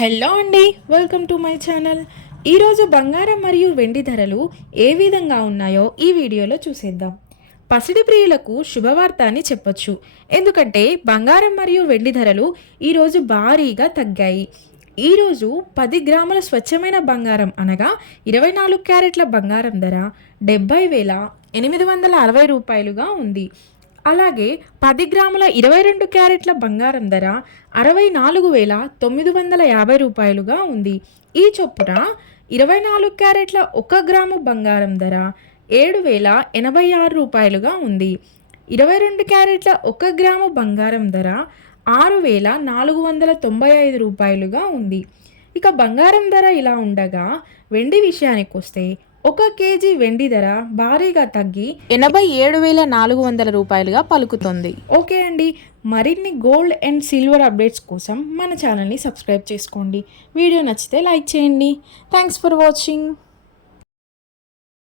Hello అండి, welcome to my channel. ఈరోజు బంగారం మరియు వెండి ధరలు ఏ విధంగా ఉన్నాయో ఈ వీడియోలో చూసేద్దాం. పసిడి ప్రియులకు శుభవార్త అని చెప్పొచ్చు. ఎందుకంటే బంగారం మరియు వెండి ధరలు ఈరోజు భారీగా తగ్గాయి. ఈరోజు 10 గ్రాముల స్వచ్ఛమైన బంగారం అనగా 24 క్యారెట్ల బంగారం ధర 70,860 రూపాయలుగా ఉంది. అలాగే 10 గ్రాముల 22 క్యారెట్ల బంగారం ధర 64,950 రూపాయలుగా ఉంది. ఈ చొప్పున 24 క్యారెట్ల 1 గ్రాము బంగారం ధర 7,086 రూపాయలుగా ఉంది. 22 క్యారెట్ల 1 గ్రాము బంగారం ధర 6,495 రూపాయలుగా ఉంది. ఇక బంగారం ధర ఇలా ఉండగా వెండి విషయానికి వస్తే 1 కేజీ వెండి ధర భారీగా తగ్గి 87,400 రూపాయలుగా పలుకుతుంది. ఓకే అండి, మరిన్ని గోల్డ్ అండ్ సిల్వర్ అప్డేట్స్ కోసం మన ఛానల్ని సబ్స్క్రైబ్ చేసుకోండి. వీడియో నచ్చితే లైక్ చేయండి. Thanks for watching.